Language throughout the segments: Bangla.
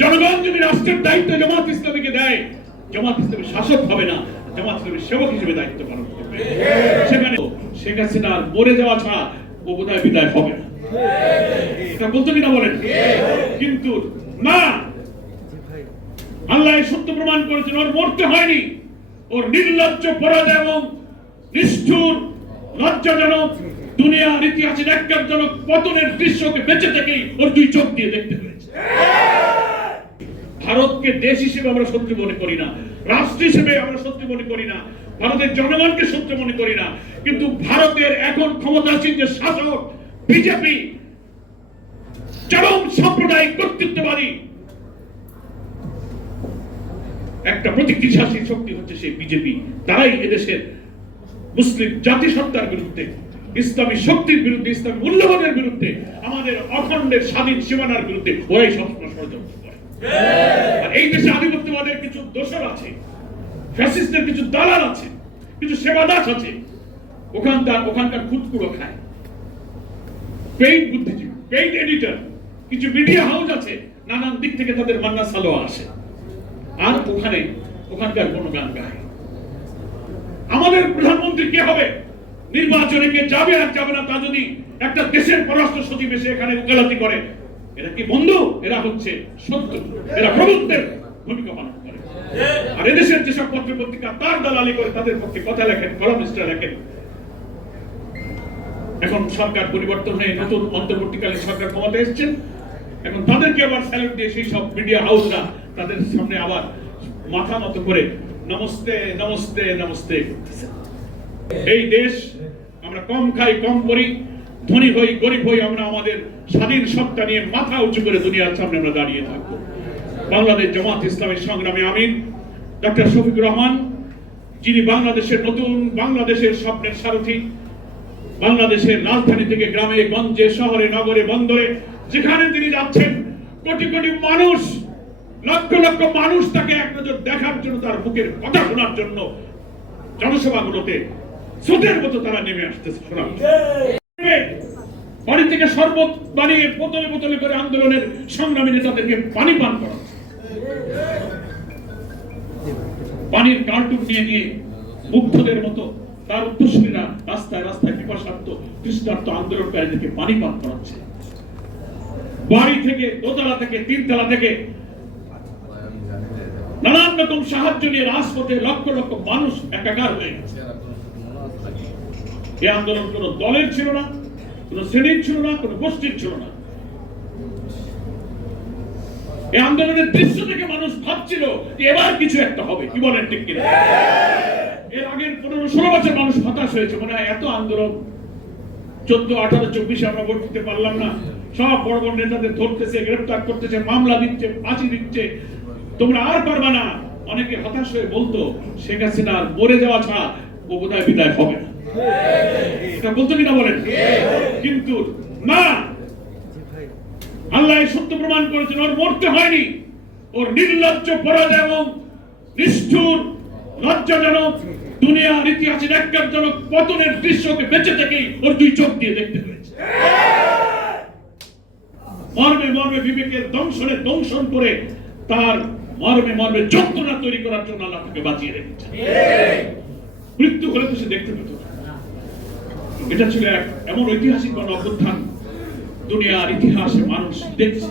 জনগণ যদি রাষ্ট্রের দায়িত্ব জামাত ইসলামীকে দেয়, জামাত ইসলামের শাসক হবে না, জামাত ইসলামের সেবক হিসেবে দায়িত্ব পালন করবে। সেখানে শেখ হাসিনার মরে যাওয়া ছাড়া ও বোধহয় বিদায় হবে না। এটা বলতে কিনা বলেন? কিন্তু না! আল্লাহ সত্য প্রমাণ করেছেন, ওর মরতে হয়নি। ওর নির্লজ্জ পরাজয় এবং নিষ্ঠুর, লজ্জাজনক দুনিয়ার ইতিহাসের একজনক পতনের দৃশ্যকে বেঁচে থেকেই ওর দুই চোখ দিয়ে দেখতে হয়েছে। ভারতকে দেশ হিসেবে আমরা শত্রু মনে করি না, রাষ্ট্র হিসেবে আমরা শত্রু মনে করি না, ভারতের জনগণকে শত্রু মনে করি না, কিন্তু ভারতের এখন ক্ষমতাসীন যে শাসক, বিজেপি, চরম সাম্প্রদায়িক কর্তৃত্ববাদী, একটা প্রতিক্রিয়াশীল শক্তি হচ্ছে সেই বিজেপি। তারাই এদেশের মুসলিম জাতিসত্তার বিরুদ্ধে, ইসলামী শক্তির বিরুদ্ধে, ইসলামী মূল্যবোধের বিরুদ্ধে, আমাদের অখণ্ডের স্বাধীন সীমানার বিরুদ্ধে, ওরাই সবসময় ষড়যন্ত্র এই দেশে আধিপত্যবাদের কিছু দোষর আছে ফ্যাসিস্টদের কিছু দালাল আছে, কিছু সেবাদাস আছে, ওখানকার ওখানকার খুটকুড়ো খায়। পেইড বুদ্ধিজীবী পেইড এডিটর কিছু মিডিয়া হাউস আছে, নানান দিক থেকে তাদের মান্না সালোয়া আসে। আর ওখানে ওখানকার কোনো গান গায় আমাদের প্রধানমন্ত্রী কে হবে? নির্বাচনে কে যাবে আর যাবে না তা যদি একটা দেশের পররাষ্ট্র সচিব এসে এখানে উকালতি করে এরা কি বন্ধু? এরা হচ্ছে শত্রু। এরা প্রভুত্বের ভূমিকা পালন করে। আর এদেশের যেসব পত্র পত্রিকা তার দালালি করে, তাদের পক্ষে কথা লেখেন কলামিস্টরা লেখেন। এখন সরকার পরিবর্তন হয়ে নতুন অন্তর্বর্তীকালীন সরকার ক্ষমতা এসেছেন এখন তাদেরকে আবার স্যালুট দিয়ে সেই সব মিডিয়া হাউসরা তাদের সামনে আবার মাথা মতো করে নমস্তে নমস্তে নমস্তে। এই দেশ আমরা কম খাই, কম করি। ধনী হই, গরিব হই, আমরা আমাদের স্বাধীন সত্তা নিয়ে মাথা উঁচু করে দুনিয়ার সামনে আমরা দাঁড়িয়ে থাকব বাংলাদেশ জামাত ইসলামের সংগ্রামে আমিন ডক্টর শফিকুর রহমান, যিনি বাংলাদেশের নতুন বাংলাদেশের স্বপ্নের সারথী, বাংলাদেশের রাজধানী থেকে গ্রামে, গঞ্জে, শহরে, নগরে, বন্দরে, যেখানে তিনি যাচ্ছেন, কোটি কোটি মানুষ, লক্ষ লক্ষ মানুষ তাকে এক নজর দেখার জন্য, তার বুকের কথা শোনার জন্য জনসভাগুলোতে স্রোতের মতো তারা নেমে আসতেছে জন্য। বাড়ি থেকে শরবত বানিয়ে বোতলে বোতলে করে আন্দোলনের সংগ্রামী নেতাদেরকে পানি পান করা। পানির কার্টুন নিয়ে নিয়ে মুগ্ধদের মতো তার উত্তরসূরীরা রাস্তায় রাস্তায় পিপাসার্থ আন্দোলনকারীদেরকে পানি পান করাচ্ছে। বাড়ি থেকে দোতলা থেকে তিনতলা থেকে নানান রকম সাহায্য নিয়ে রাজপথে লক্ষ লক্ষ মানুষ একাকার হয়ে গেছে। এই আন্দোলন কোন দলের ছিল না, কোন শ্রেণির ছিল না, কোন গোষ্ঠীর ছিল না। আন্দোলনের দৃশ্য থেকে মানুষ ভাবছিল এবার কিছু একটা হবে, কি বলেন ঠিক কিনা? এর আগের পনেরো ষোলো বছর মানুষ হতাশ হয়েছে এত আন্দোলন, চোদ্দ, আঠারো, চব্বিশে আমরা ভোট দিতে পারলাম না। সব বড় বড় নেতাদের ধরতেছে করতেছে, মামলা দিচ্ছে, ফাঁসি দিচ্ছে। তোমরা আর পারবা না। অনেকে হতাশ হয়ে বলতো, শেখ হাসিনার মরে যাওয়া ছাড়া বোধহয় বিদায় হবে না। এটা বলতো কিনা বলেন? কিন্তু না! আল্লাহ সত্য প্রমাণ করেছেন ওর মরতে হয়নি। ওর নির্লজ্জ পরাজয় এবং নিষ্ঠুর লজ্জাজনক দুনিয়ার ইতিহাসের একজনক পতনের দৃশ্যকে বেঁচে থেকেই ওর দুই চোখ দিয়ে দেখতে হয়েছে। মর্মে মর্মে বিবেকের দংশনে দংশন করে তার মর্মে মর্মে যন্ত্রণা তৈরি করার জন্য আল্লাহ তাকে বাঁচিয়ে রেখেছে মৃত্যু হলে তো সে দেখতে পেত। এটা ছিল এক এমন ঐতিহাসিক গণ অভ্যুত্থান দুনিয়ার ইতিহাসে মানুষ দেখছে।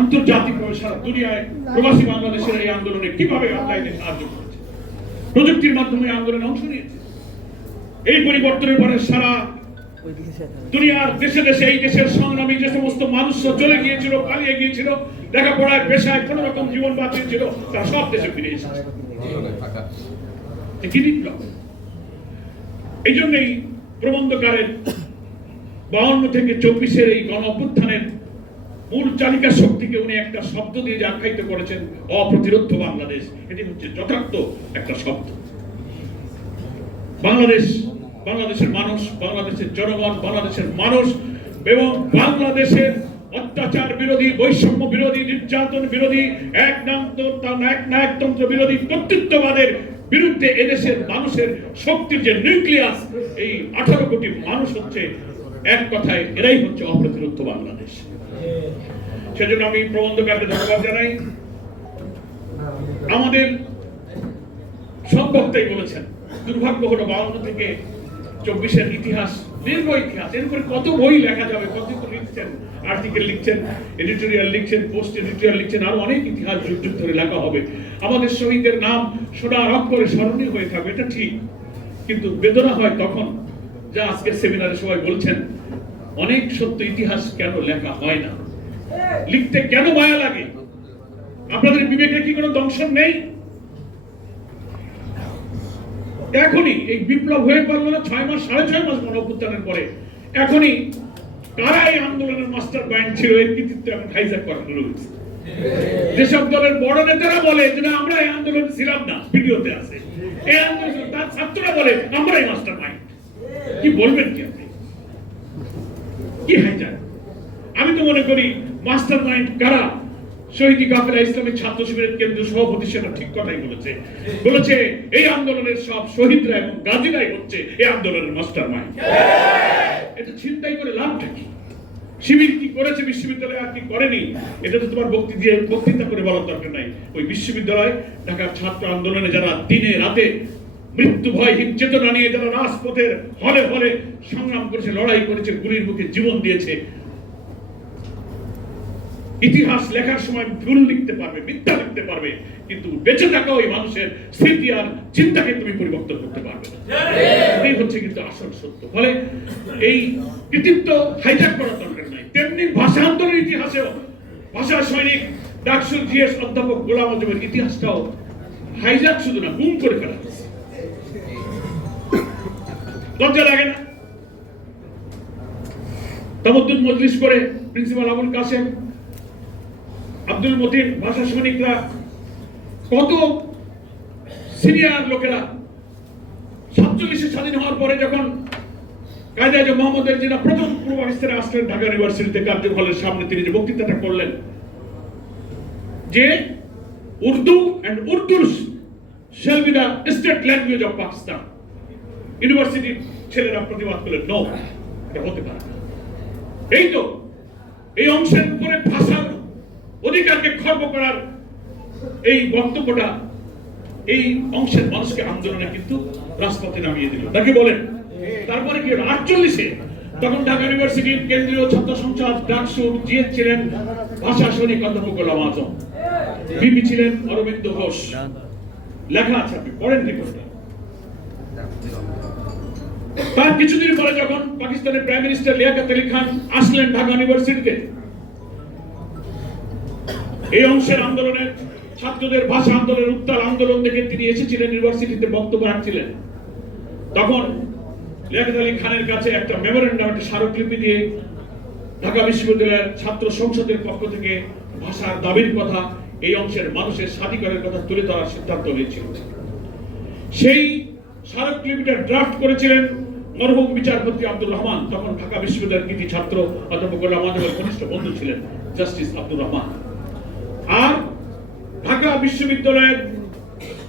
আন্তর্জাতিক সারা দুনিয়ায় প্রবাসী বাংলাদেশের এই আন্দোলনে কীভাবে অনলাইনে সাহায্য করেছে? প্রযুক্তির মাধ্যমে আন্দোলনে অংশ নিয়েছে। এই পরিবর্তনের পরে সারা দুনিয়ার দেশে দেশে এই দেশের সংগ্রামী যে সমস্ত মানুষ চলে গিয়েছিল পালিয়ে গিয়েছিল লেখাপড়ায় পেশায় কোন রকম জীবন বাঁচিয়েছিল তারা সব দেশে ফিরে এসেছে। এই জন্যই প্রবন্ধকারের বাউন্ন থেকে চব্বিশের এই গণ অভ্যুত্থানের মূল চালিকা শক্তিকে উনি একটা শব্দ দিয়ে আখ্যায়িত করেছেন, অপ্রতিরোধ বাংলাদেশ। এটি হচ্ছে যথার্থ একটা শব্দ। বাংলাদেশ, বাংলাদেশের মানুষ, বাংলাদেশের জনগণ, বাংলাদেশের মানুষ এবং বাংলাদেশের অত্যাচার বিরোধী, বৈষম্য বিরোধী, নির্যাতন বিরোধী এক নায়কতন্ত্র বিরোধী কর্তৃত্ববাদের বিরুদ্ধে এদেশের মানুষের শক্তির যে নিউক্লিয়াস এই আঠারো কোটি মানুষ হচ্ছে এক কথায় এরাই হচ্ছে অপ্রতিরোধ বাংলাদেশ। সেজন্য আমি প্রবন্ধকারকে ধন্যবাদ জানাই। আমাদের সব বক্তাই বলেছেন, দুর্ভাগ্য হলো বাউন্ন থেকে চব্বিশের ইতিহাস, দীর্ঘ ইতিহাস এরপরে কত বই লেখা যাবে, কত লিখছেন, আর্টিকেল লিখছেন, এডিটোরিয়াল লিখছেন, পোস্ট এডিটোরিয়াল লিখছেন, আর অনেক ইতিহাস যুগ যুগ ধরে লেখা হবে। আমাদের শহীদের নাম সোনার অক্ষরে স্মরণীয় হয়ে থাকবে, এটা ঠিক। কিন্তু বেদনা হয় তখন, যা আজকের সেমিনারে সবাই বলছেন, অনেক সত্য ইতিহাস কেন লেখা হয় না? লিখতে কেন মায়া লাগে? আপনাদের বিবেকে কি কোনো দংশন নেই? এখনই এই বিপ্লব হয়ে পারল না, ছয় মাস, সাড়ে ছয় মাস গণ অভ্যুত্থানের পরে। এখনই কারা এই আন্দোলনের মাস্টার মাইন্ড ছিল, এর কৃতিত্ব এখন হাইজাক করা শুরু হয়েছে যেসব দলের বড় নেতারা বলে যে আমরা এই আন্দোলন ছিলাম না, ভিডিওতে আছে। তার ছাত্ররা বলে, আমরাই মাস্টার মাইন্ড কি বলবেন কি আপনি? কি হাইজাক আমি তো মনে করি মাস্টার মাইন্ড কারা? শহীদি কাফেলা ইসলামিক ছাত্র শিবিরের কেন্দ্রীয় সভাপতি সেটা ঠিক কথাই বলেছে। বলেছে, এই আন্দোলনের সব শহীদরা এবং গাজীরাই হচ্ছে এই আন্দোলনের মাস্টার মাইন্ড এটা চিন্তাই করে লাভটা কি? শিবির কি করেছে বিশ্ববিদ্যালয় আর কি করেনি এটা তো তোমার বক্তৃতা দিয়ে বক্তৃতা করে বলার দরকার নাই। ওই বিশ্ববিদ্যালয় ঢাকার ছাত্র আন্দোলনে যারা দিনে রাতে মৃত্যু ভয়হীন চেতনা নিয়ে যারা রাজপথের হলে হলে সংগ্রাম করেছে লড়াই করেছে গুলির মুখে জীবন দিয়েছে ইতিহাস লেখার সময় ভুল লিখতে পারবে মিথ্যা লিখতে পারবে কিন্তু বেঁচে থাকা ওই মানুষের স্মৃতি আর চিন্তাকে তুমি পরিবর্তন করতে পারবে না। এটাই হচ্ছে কিন্তু আসল সত্য। ফলে এই কৃতিত্ব হাইজ্যাক করার দরকার তেমনি ভাষা ইতিহাসেও ভাষা সৈনিক ডাকসু জিএস অধ্যাপক গোলাম আজমের ইতিহাসটাও হাইজ্যাক শুধু না গুম করে ফেলা লজ্জা লাগে না? তামদ্দুন মজলিস করে প্রিন্সিপাল আবুল কাসেম আব্দুল মতিন, ভাষা সৈনিকরা, কত সিনিয়র লোকেরা সাতচল্লিশে স্বাধীন হওয়ার পরে যখন মোহাম্মদের প্রথম পূর্ব পাকিস্তানে আসলেন ঢাকা ইউনিভার্সিটিতে কার্যক্রমের সামনে তিনি যে বক্তৃতাটা করলেন, যে Urdu and be state language of Pakistan ছেলেরা প্রতিবাদ করলেন নো এটা হতে পারে এই তো, এই অংশের উপরে ভাষার অধিকারকে খর্ব করার এই বক্তব্যটা এই অংশের মানুষকে আন্দোলনে কিন্তু রাজপথে নামিয়ে দিল। নাকি বলেন তারপরে কি আটচল্লিশে তখন ঢাকা ইউনিভার্সিটির কেন্দ্রীয় ছাত্র সংসদ ডাকসু জিএস ছিলেন ভাষা সৈনিক অধ্যাপক আজম বিপি ছিলেন অরবিন্দ ঘোষ। লেখা আছে আপনি, পড়েন রিপোর্টটা তার কিছুদিন পরে যখন পাকিস্তানের প্রাইম মিনিস্টার লিয়াকত আলী খান আসলেন ঢাকা ইউনিভার্সিটিতে, এই অংশের আন্দোলনের ছাত্রদের ভাষা আন্দোলনের উত্তাল আন্দোলন দেখে তিনি এসেছিলেন, ইউনিভার্সিটিতে বক্তব্য রাখছিলেন। তখন লিয়াকত আলী খানের কাছে একটা মেমোরেন্ডাম একটা স্মারকলিপি দিয়ে ঢাকা বিশ্ববিদ্যালয়ের ছাত্র সংসদের পক্ষ থেকে ভাষার দাবির কথা, এই অংশের মানুষের স্বাধিকারের কথা তুলে ধরার সিদ্ধান্ত হয়েছিল সেই স্মারকলিপিটা ড্রাফট করেছিলেন মরহুম বিচারপতি আব্দুর রহমান। তখন ঢাকা বিশ্ববিদ্যালয়ের কৃতি ছাত্র অধ্যাপক গোলাম আজমের ঘনিষ্ঠ বন্ধু ছিলেন জাস্টিস আব্দুর রহমান। আর ঢাকা বিশ্ববিদ্যালয়ের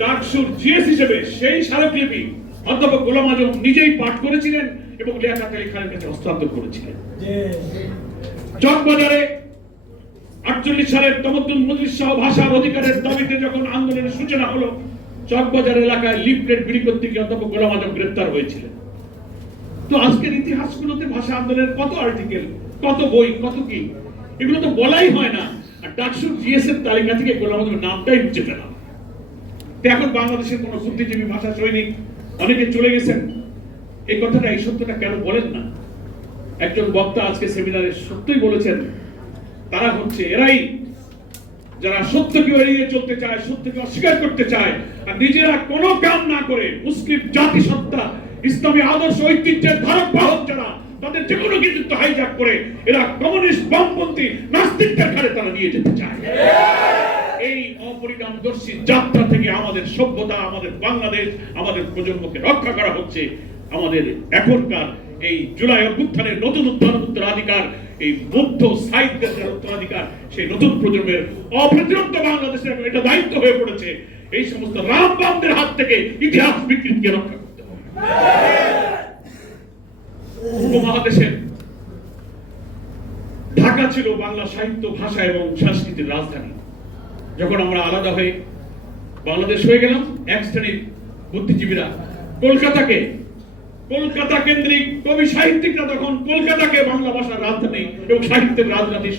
ডাকসুর জিএস হিসেবে সেই স্মারকলিপি অধ্যাপক গোলাম আজম নিজেই পাঠ করেছিলেন এবং লিয়াকাত আলী খানের কাছে হস্তান্তর করেছিলেন। চকবাজারে আটচল্লিশ সালের তমদ্দুন মজলিস সহ ভাষার অধিকারের দাবিতে যখন আন্দোলনের সূচনা হলো চকবাজার এলাকায় লিফলেট বিলি করতে গিয়ে অধ্যাপক গোলাম আজম গ্রেপ্তার হয়েছিলেন। তো আজকের ইতিহাসগুলোতে ভাষা আন্দোলনের কত আর্টিকেল কত বই কত কি এগুলো তো বলাই হয় না। আর ডাকসু জিএস এর তালিকা থেকে গোলাম আজমের নামটাই মুছে ফেলা। এখন বাংলাদেশের কোন বুদ্ধিজীবী ভাষা সৈনিক অনেকে চলে গেছেন। এই কথাটা, এই সত্যটা কেন বলেন না? একজন বক্তা আজকে সেমিনারে সত্যই বলেছেন, তারা হচ্ছে এরাই যারা সত্যকে এড়িয়ে চলতে চায়, সত্যকে অস্বীকার করতে চায়, আর নিজেরা কোনো কাম না করে মুসলিম জাতিসত্তা ইসলামী আদর্শ, ঐতিহ্যের ধারক বাহক যারা, তাদের যে কোনো কৃতিত্ব হাইজাক করে, এরা কমিউনিস্ট বামপন্থী নাস্তিকদের ঘাড়ে তারা নিয়ে যেতে চায়। এই অপরিণামদর্শী যাত্রা থেকে আমাদের সভ্যতা, আমাদের বাংলাদেশ, আমাদের প্রজন্মকে রক্ষা করা হচ্ছে। আমাদের এখনকার এই জুলাই অভ্যুত্থানের নতুন উত্থান, উত্তরাধিকার, এই মুগ্ধ সাহিত্যের উত্তরাধিকার, সেই নতুন প্রজন্মের অপ্রতিরোধ বাংলাদেশের এটা দায়িত্ব হয়ে পড়েছে। এই সমস্ত রামবামদের হাত থেকে ইতিহাস বিকৃতিকে রক্ষা করতে হবে। উপমহাদেশের ঢাকা ছিল বাংলা সাহিত্য ভাষা এবং সংস্কৃতির রাজধানী। যখন আমরা আলাদা হয়ে বাংলাদেশ হয়ে গেলাম, এক শ্রেণির বুদ্ধিজীবীরা কলকাতাকে, কলকাতা কেন্দ্রিক কবি সাহিত্যিকরা তখন কলকাতাকে বাংলা ভাষার রাজধানী এবং সাহিত্যের রাজধানী